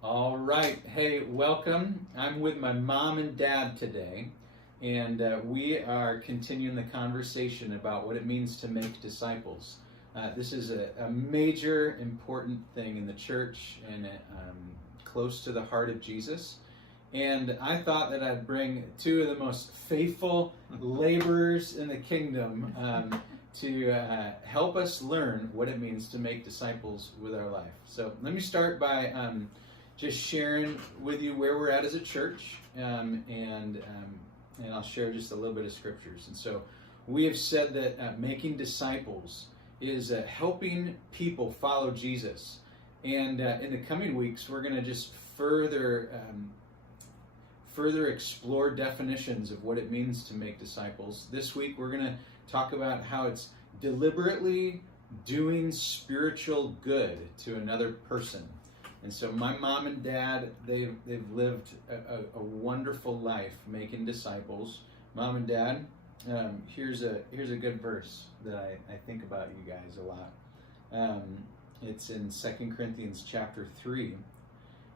All right. Hey, welcome. I'm with my mom and dad today, and we are continuing the conversation about what it means to make disciples. This is a major, important thing in the church and close to the heart of Jesus. And I thought that I'd bring two of the most faithful laborers in the kingdom to help us learn what it means to make disciples with our life. So let me start by just sharing with you where we're at as a church, and I'll share just a little bit of scriptures. And so we have said that making disciples is helping people follow Jesus. And in the coming weeks, we're going to just further explore definitions of what it means to make disciples. This week, we're going to talk about how it's deliberately doing spiritual good to another person. And so my mom and dad, they've lived a wonderful life making disciples. Mom and dad, here's a good verse that I think about you guys a lot. It's in 2 Corinthians chapter 3,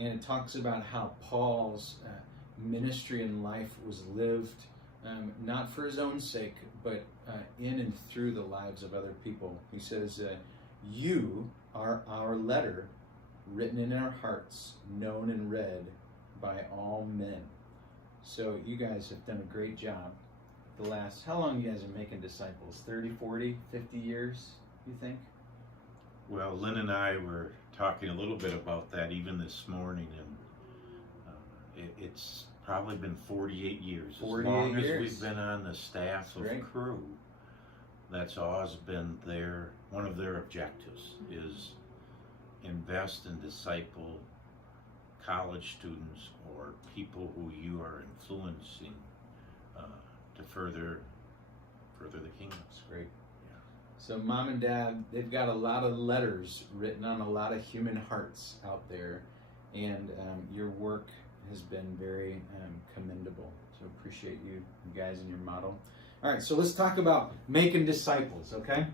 and it talks about how Paul's ministry and life was lived not for his own sake, but in and through the lives of other people. He says, you are our letter, written in our hearts, known and read by all men. So you guys have done a great job. How long you guys are making disciples? 30, 40, 50 years, you think? Well, Lynn and I were talking a little bit about that even this morning, and it's probably been 48 years. 48 as long years. as we've been on the staff of Great. crew, that's always been one of their objectives is invest and disciple college students or people who you are influencing to further the kingdom. That's great. Yeah. So mom and dad, they've got a lot of letters written on a lot of human hearts out there, and your work has been very commendable. So appreciate you guys and your model. All right, so let's talk about making disciples, okay?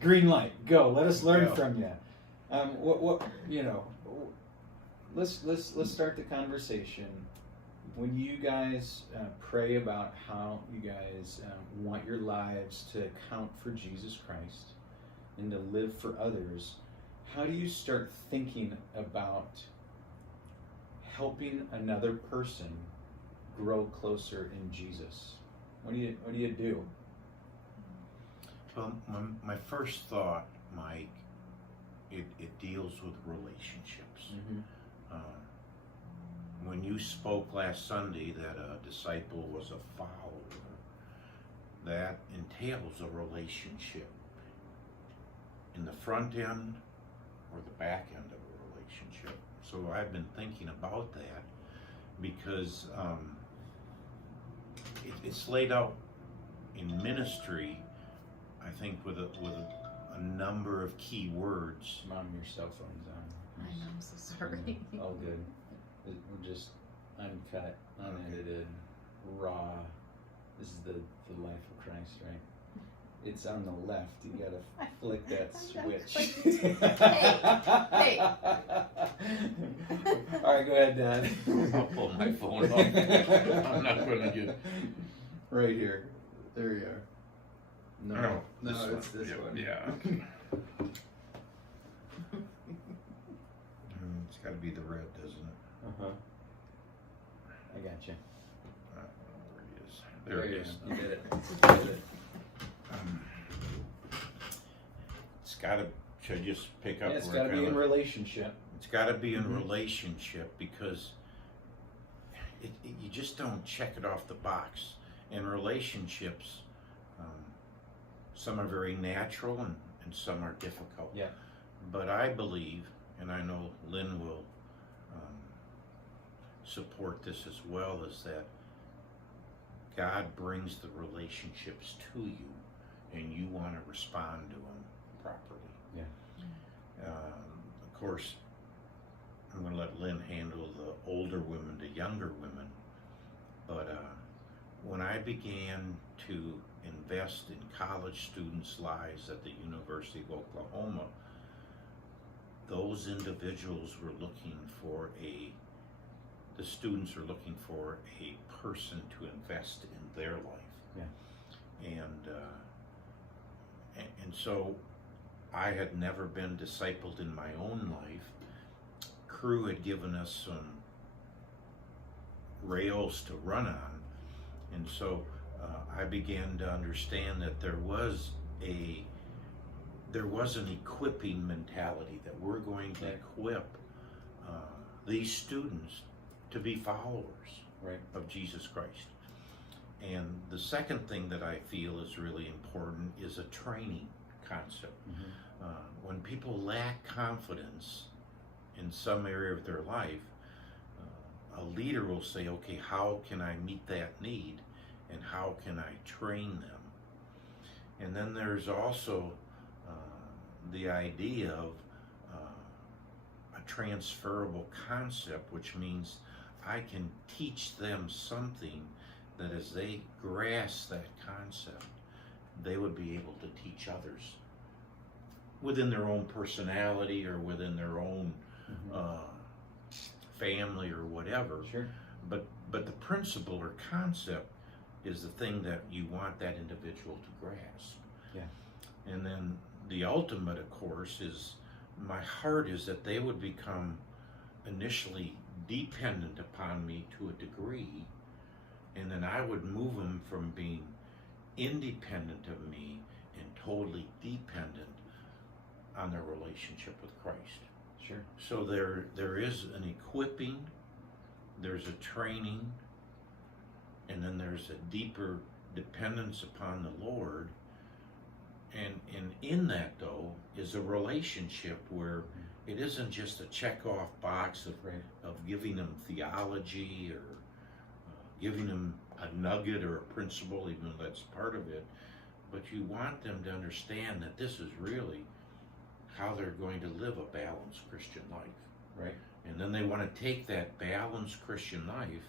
Green light, go. Let us learn from you. Let's start the conversation. When you guys pray about how you guys want your lives to count for Jesus Christ and to live for others, how do you start thinking about helping another person grow closer in Jesus? What do you do? Well, my first thought, Mike, it deals with relationships. Mm-hmm. When you spoke last Sunday that a disciple was a follower, that entails a relationship in the front end or the back end of a relationship. So I've been thinking about that because it's laid out in ministry, I think, with a number of key words. Mom, your cell phone's on. I know, I'm so sorry. All good. We're just uncut, unedited, raw. This is the life of Christ, right? It's on the left. You gotta flick that switch. Hey. All right, go ahead, Dad. I'll pull my phone off. I'm not going to get right here. There you are. No, it's one. this one. Yeah. It's got to be the red, doesn't it? Uh-huh. I got you. I don't know where he is. There it is. You did it. You did it. It's got to. Should I just pick up? Yeah, it's got to be in relationship. It's got to be in relationship because you just don't check it off the box. In relationships, some are very natural and some are difficult. Yeah. But I believe, and I know Lynn will support this as well, is that God brings the relationships to you and you want to respond to them properly. Yeah. Of course, I'm going to let Lynn handle the older women to younger women, but when I began to invest in college students' lives at the University of Oklahoma, those individuals were looking for the students are looking for a person to invest in their life. Yeah. And so I had never been discipled in my own life. Crew had given us some rails to run on, and so I began to understand that there was an equipping mentality, that we're going to equip these students to be followers of Jesus Christ. And the second thing that I feel is really important is a training concept. Mm-hmm. When people lack confidence in some area of their life, a leader will say, okay, how can I meet that need, and how can I train them? And then there's also the idea of a transferable concept, which means I can teach them something that as they grasp that concept, they would be able to teach others within their own personality or within their own family or whatever. Sure. But the principle or concept is the thing that you want that individual to grasp. Yeah. And then the ultimate, of course, is my heart is that they would become initially dependent upon me to a degree, and then I would move them from being independent of me and totally dependent on their relationship with Christ. Sure. So there is an equipping, there's a training, and then there's a deeper dependence upon the Lord. And in that, though, is a relationship where it isn't just a check-off box of giving them theology or giving them a nugget or a principle, even though that's part of it, but you want them to understand that this is really how they're going to live a balanced Christian life. Right. And then they want to take that balanced Christian life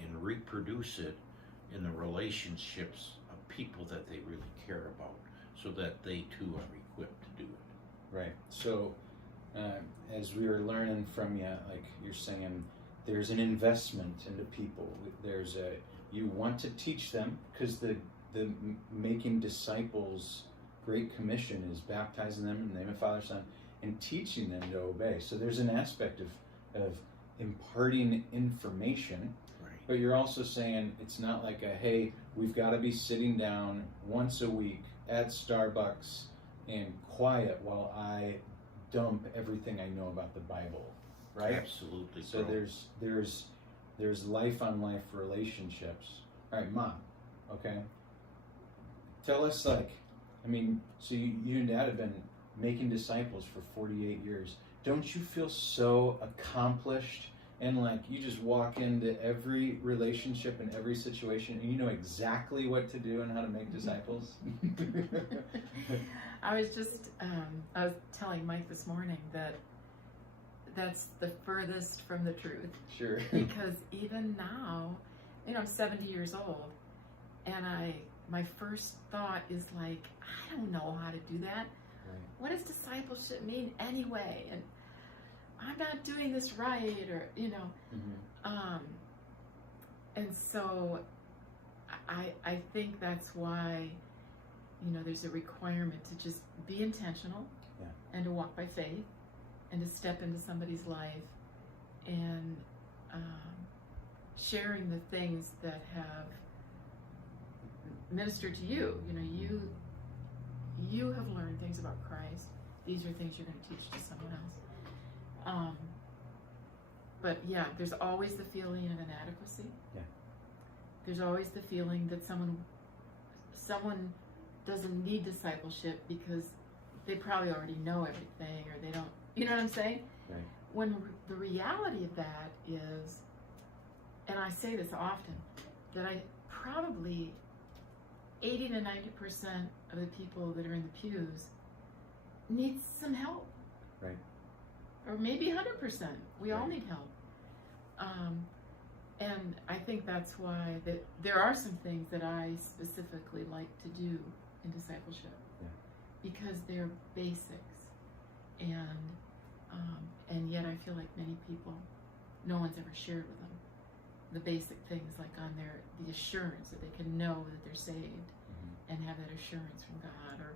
and reproduce it in the relationships of people that they really care about, so that they too are equipped to do it. Right. So, as we were learning from you, like you're saying, there's an investment into people. You want to teach them, because the making disciples Great Commission is baptizing them in the name of Father, Son, and teaching them to obey. So there's an aspect of imparting information, but you're also saying it's not like hey, we've got to be sitting down once a week at Starbucks and quiet while I dump everything I know about the Bible, right? Absolutely. So there's life on life relationships. All right, Mom, okay? Tell us, so you and Dad have been making disciples for 48 years. Don't you feel so accomplished, and like you just walk into every relationship and every situation and you know exactly what to do and how to make disciples? I was telling Mike this morning that that's the furthest from the truth. Sure. Because even now, I'm 70 years old, and my first thought is like, I don't know how to do that. Right. What does discipleship mean anyway? And I'm not doing this right, or and so I think that's why there's a requirement to just be intentional, and to walk by faith, and to step into somebody's life and sharing the things that have ministered to you. You have learned things about Christ. These are things you're going to teach to someone else. But yeah, there's always the feeling of inadequacy. Yeah. There's always the feeling that someone doesn't need discipleship because they probably already know everything, or they don't. You know what I'm saying? Right. When the reality of that is, and I say this often, that I probably 80 to 90% of the people that are in the pews need some help. Right. Or maybe 100%. We all need help. And I think that's why that there are some things that I specifically like to do in discipleship. Yeah. Because they're basics. And no one's ever shared with them. The basic things like the assurance that they can know that they're saved and have that assurance from God, or